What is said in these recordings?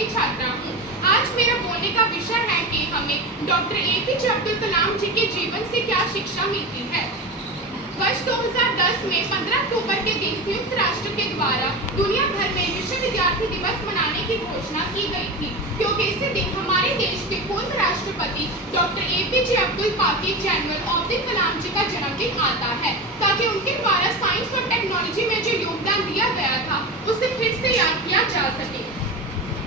की छात्रा हूँ। आज मेरा बोलने का विषय है कि हमें डॉक्टर APJ अब्दुल कलाम जी के जीवन से क्या शिक्षा मिलती है। वर्ष 2010 में 15 अक्टूबर के दिन संयुक्त राष्ट्र के द्वारा दुनिया भर में विश्व विद्यार्थी दिवस मनाने की घोषणा की गई थी, क्योंकि इसी दिन हमारे देश के पूर्व राष्ट्रपति डॉक्टर APJ अब्दुल पाकिर जनरल अब्दुल कलाम जी का जन्मदिन आता है, ताकि उनके द्वारा साइंस और टेक्नोलॉजी में जो योगदान दिया गया था उसे फिर से याद किया जा सके।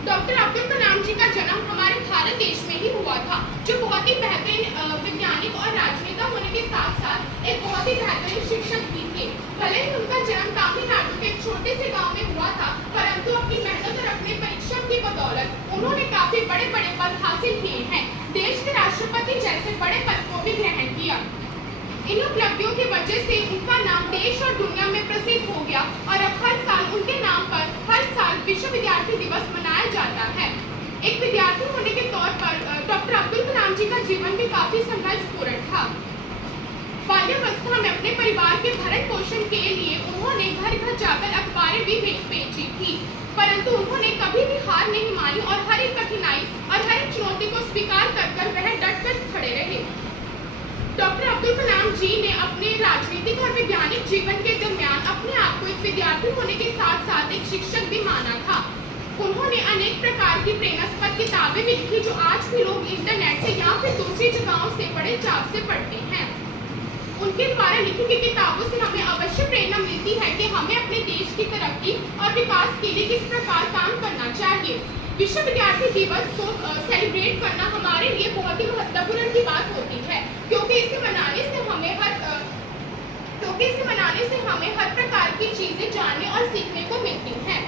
डॉक्टर अब्दुल कलाम जी का जन्म हमारे भारत देश में ही हुआ था, जो बहुत ही बेहतरीन वैज्ञानिक और राजनेता होने के साथ साथ एक बहुत ही बेहतरीन शिक्षक भी थे। भले ही उनका जन्म तमिलनाडु के एक छोटे से गांव में हुआ था, परंतु अपनी मेहनत और अपने परिश्रम की बदौलत उन्होंने काफी बड़े बड़े पद हासिल किए हैं। देश के राष्ट्रपति जैसे बड़े पद को भी ग्रहण किया। इन उपलब्धियों की वजह से उनका नाम देश और दुनिया में प्रसिद्ध हो गया और अब हर साल उनके नाम पर हर साल विश्व विद्यार्थी दिवस मनाया जाता है। एक विद्यार्थी होने के तौर पर डॉक्टर अब्दुल कलाम जी का जीवन भी काफी संघर्षपूर्ण था। बाल्यावस्था में अपने परिवार के भरण पोषण के लिए उन्होंने घर घर जाकर अखबारें भी बेची थी, परंतु उन्होंने कभी भी हार नहीं मानी और हर एक कठिनाई और हर एक चुनौती को स्वीकार कर वह डटकर खड़े रहे। डॉक्टर अब्दुल कलाम जी ने अपने राजनीतिक और वैज्ञानिक जीवन के दरमियान अपने आप को एक विद्यार्थी होने के साथ साथ एक शिक्षक भी माना था। उन्होंने अनेक प्रकार की प्रेरणास्पद किताबें भी लिखी, जो आज भी लोग इंटरनेट से या फिर दूसरी जगहों से बड़े चाव से पढ़ते हैं। उनके द्वारा लिखी गई किताबों से हमें अवश्य प्रेरणा मिलती है कि हमें अपने देश की तरक्की और विकास के लिए किस प्रकार काम करना चाहिए। विश्व विद्यार्थी दिवस को सेलिब्रेट करना हमारे लिए बहुत ही महत्वपूर्ण की बात होती है, क्योंकि इसे मनाने से हमें हर प्रकार की चीजें जानने और सीखने को मिलती हैं।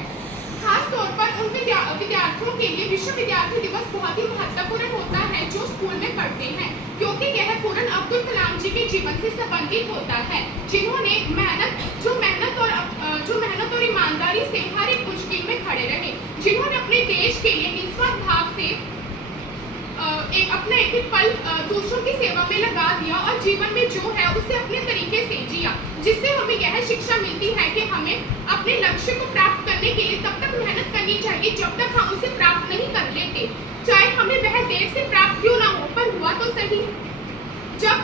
खास तौर पर उन विद्यार्थियों के लिए विश्व विद्यार्थी दिवस बहुत ही महत्वपूर्ण होता है जो स्कूल में पढ़ते हैं, क्योंकि यह पूर्ण अब्दुल कलाम जी के जीवन से संबंधित होता है, जिन्होंने मेहनत और ईमानदारी से हर एक मुश्किल में खड़े रहे, जिन्होंने अपने देश के लिए निस्वार्थ भाव से अपना एक पल दूसरों की सेवा में लगा दिया और जीवन में जो है उसे अपने तरीके से जिया, जिससे हमें यह शिक्षा मिलती है कि हमें अपने लक्ष्य को प्राप्त करने के लिए तब तक मेहनत करनी चाहिए जब तक हम उसे प्राप्त नहीं कर लेते, चाहे हमें वह देर से प्राप्त क्यों ना हो, पर हुआ तो सही। जब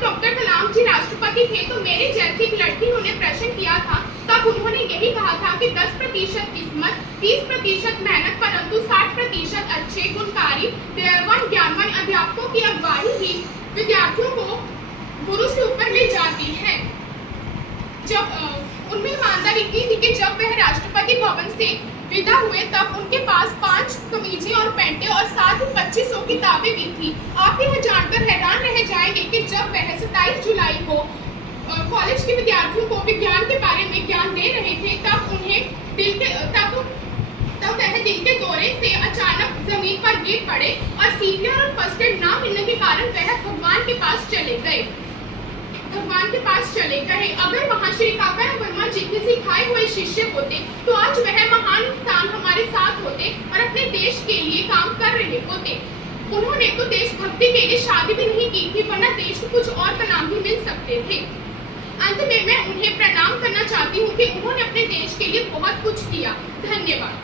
डॉक्टर कलाम जी राष्ट्रपति थे तो मेरी जैसी एक लड़की ने उन्हें प्रश्न किया था, तब उन्होंने यही कहा था कि 10% किस्मत, 30% मेहनत, परंतु 60% अच्छे गुणकारी दयावान ज्ञानवान अध्यापकों की अगुवाई ही विद्यार्थियों को गुरु से ऊपर ले जाती है। जब उनमें ईमानदारी इतनी थी कि जब वह राष्ट्रपति भवन से विदा हुए तब उनके पास 5 कमीजें और पैंटें और साथ ही 2500 किताबें भी थी। आप यह जानकर हैरान रह जाएंगे कि जब वह 27 जुलाई को कॉलेज के विद्यार्थियों को विज्ञान के बारे में ज्ञान दे रहे थे, तब वह दिल के दौरे से अचानक जमीन पर गिर पड़े और सीपीआर और फर्स्ट एड ना मिलने के कारण वह भगवान के पास चले गए। अगर वहाँ श्री काका वर्मा जी के सिखाए हुए शिष्य होते तो आज वह महान इंसान हमारे साथ होते और अपने देश के लिए काम कर रहे होते। उन्होंने तो देशभक्ति के लिए शादी भी नहीं की थी, वरना देश को कुछ और कलाम भी मिल सकते थे। अंत में मैं उन्हें प्रणाम करना चाहती हूँ कि उन्होंने अपने देश के लिए बहुत कुछ किया। धन्यवाद।